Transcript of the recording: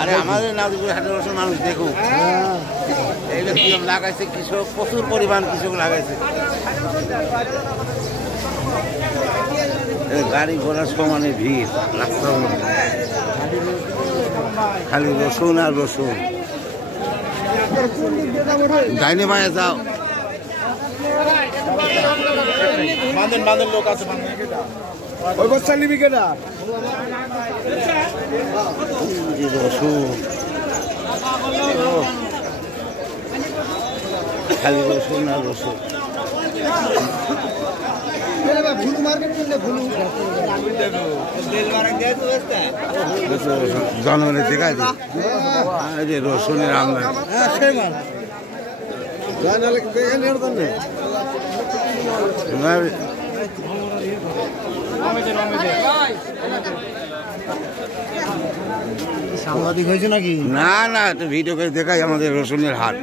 আরে আমাদের নাজিপুর হাটের বছর মানুষ দেখুক এইটা কৃষক লাগাইছে, কৃষক প্রচুর পরিমাণ কৃষক লাগাইছে। গাড়ি ঘোড়ার সমানে ভিড় রাস্তার মধ্যে, খালি রসুন আর রসুন। ডাইনে মায়ে যাও, লোক আছে ওই বস্তা নিবি কেনা রসুন, খালি রসুন আর রসুন। জনগণের দেখা যে রসুনের আমদানি সাংবাদিক হয়েছে নাকি? না না, ভিডিও করে দেখাই আমাদের রসুনের হাট।